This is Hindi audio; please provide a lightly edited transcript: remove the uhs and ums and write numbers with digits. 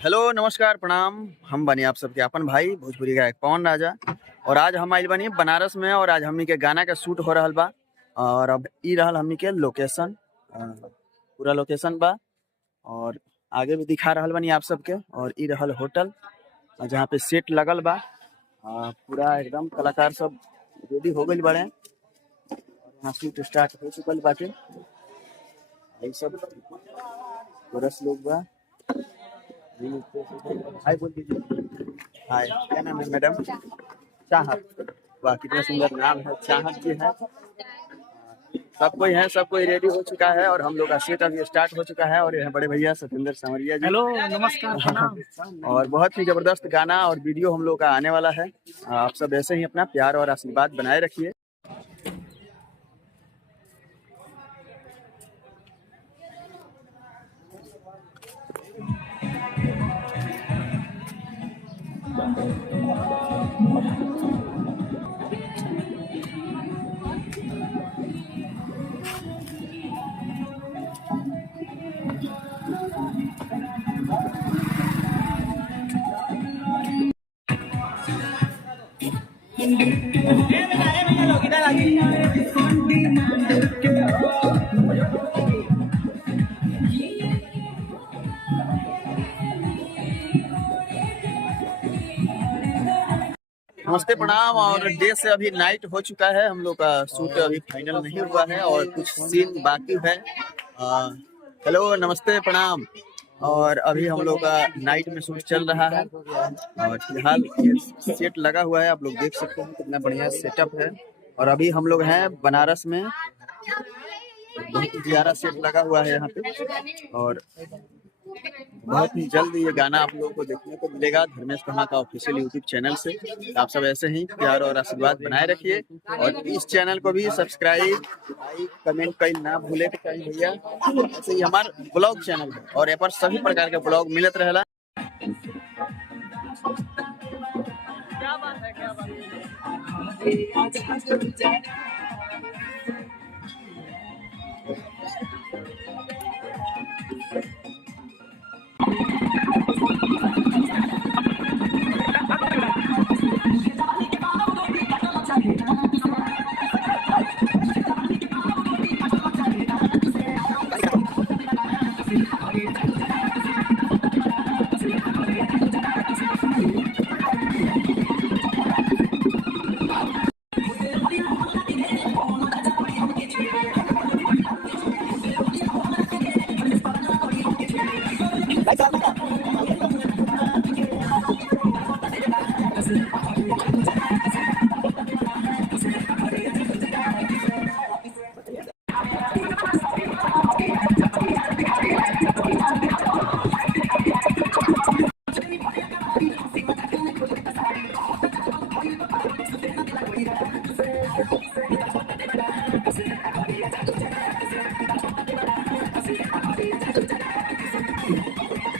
हेलो नमस्कार प्रणाम। हम बनी आप सबके अपन भाई भोजपुरी गायक पवन राजा। और आज हम आइल बनी बनारस में और आज हमनी के गाना का शूट हो रहल बा। और अब ई रहल हमनी के लोकेशन, पूरा लोकेशन बा और आगे भी दिखा रहल बनी आप सबके। और ई रहल होटल जहाँ पे सेट लगल बा। पूरा एकदम कलाकार सब रेडी हो गइल बाड़े। यहाँ शूट स्टार्ट हो चुकल बाटे। यही सब कोरस लोग बा। हाय बोल दीजिए। हाय, क्या नाम है मैडम? चाहत। वाह, कितना सुंदर नाम है, चाहत जी है। सब कोई है, सब कोई रेडी हो चुका है और हम लोग का सेट अभी स्टार्ट हो चुका है। और ये बड़े भैया सतेंद्र सांवरिया जी। हेलो नमस्कार प्रणाम। और बहुत ही जबरदस्त गाना और वीडियो हम लोग का आने वाला है। आप सब ऐसे ही अपना प्यार और आशीर्वाद बनाए रखिए। नमस्ते प्रणाम। और डे से अभी नाइट हो चुका है। हम लोग का शूट अभी फाइनल नहीं हुआ है और कुछ सीन बाकी है। हेलो नमस्ते प्रणाम। और अभी हम लोग का नाइट में शूट चल रहा है और फिलहाल सेट लगा हुआ है। आप लोग देख सकते हैं कितना बढ़िया सेटअप है। और अभी हम लोग हैं बनारस में, बहुत ही प्यारा सेट लगा हुआ है यहाँ पे। और बहुत ही जल्द ये गाना आप लोगों को देखने को मिलेगा धर्मेश वर्मा का ऑफिशियल यूट्यूब चैनल से। आप सब ऐसे ही प्यार और आशीर्वाद बनाए रखिए और इस चैनल को भी सब्सक्राइब, लाइक, कमेंट कई ना भूले के चाहिए भैया। ऐसे ही हमारा ब्लॉग चैनल है और यहाँ पर सभी प्रकार के ब्लॉग मिलत रहेला। क्या बात है, क्या बात है।